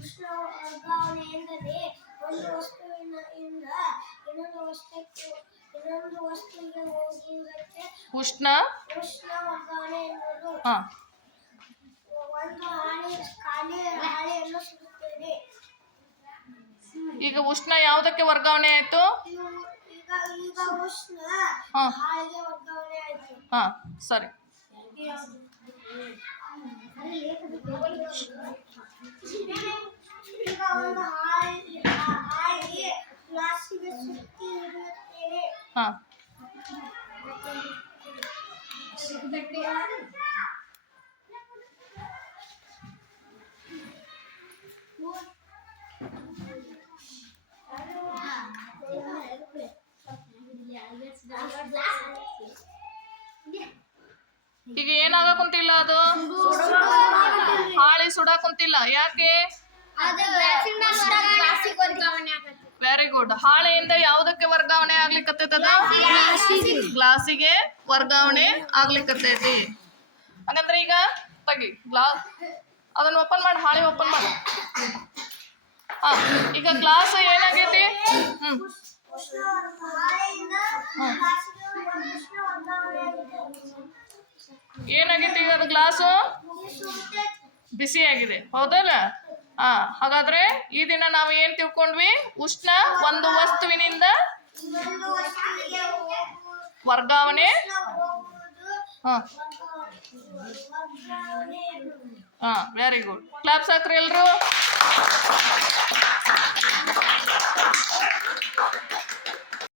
ಕೃಷ್ಣ ವರ್ಗಾವಣೆ ಎಂದರೆ ಒಂದು ವಸ್ತುವಿನಿಂದ ಇನ್ನೊಂದು ವಸ್ತುಕ್ಕೆ ಇನ್ನೊಂದು ವಸ್ತುವಿಗೆ ಹೋಗುವುದಕ್ಕೆ ಉಷ್ಣ ಉಷ್ಣ ವರ್ಗಾವಣೆ ಎಂಬುದು ಹಾ. ಒಂದು ಹಾಳೆ ಖಾಲಿ ಹಾಳೆಯನ್ನು ಸುಡುತ್ತೇವೆ ಈಗ ಉಷ್ಣ ಯಾವುದಕ್ಕೆ ವರ್ಗಾವಣೆ ಆಯ್ತು? ಈಗ ಈಗ ಉಷ್ಣ ಹಾಳೆಗೆ ವರ್ಗಾವಣೆ ಆಯ್ತು. ಹಾ ಸರಿ. ಹಾ. ಈಗ ಏನಾಗ ಕುಂತಿಲ್ಲ ಅದು ಹಾಳಿ ಸುಡ ಕುಂತಿಲ್ಲ ಯಾಕೆ ವೆರಿ ಗುಡ್ ಹಾಳೆಯಿಂದ ಯಾವುದಕ್ಕೆ ವರ್ಗಾವಣೆ ಆಗ್ಲಿಕ್ಕತ್ತದ ಗ್ಲಾಸಿಗೆ. ವರ್ಗಾವಣೆ ಆಗ್ಲಿಕ್ಕತ್ತೈತಿ ಹಾಗಂದ್ರೆ ಈಗ ತಗಿ ಗ್ಲಾಸ್ ಅದನ್ನ ಓಪನ್ ಮಾಡಿ ಹಾಳೆ ಓಪನ್ ಮಾಡಿ. ಹಾ ಈಗ ಗ್ಲಾಸ್ ಏನಾಗೈತಿ? ಹ್ಮ್. ಏನಾಗೈತಿ ಈಗ ಅದು ಗ್ಲಾಸು? ಬಿಸಿಯಾಗಿದೆ. ಬಿಸಿ ಆಗಿದೆ ಹೌದಲ್ಲ? ಹಾ ಹಾಗಾದ್ರೆ ಈ ದಿನ ನಾವು ಏನ್ ತಿಳ್ಕೊಂಡ್ವಿ? ಉಷ್ಣ ಒಂದು ವಸ್ತುವಿನಿಂದ ವರ್ಗಾವಣೆ? ಹಾಂ. ಹಾಂ ವೆರಿ ಗುಡ್ ಕ್ಲಾಪ್ಸ್ ಹಾಕ್ರಿ ಎಲ್ರು.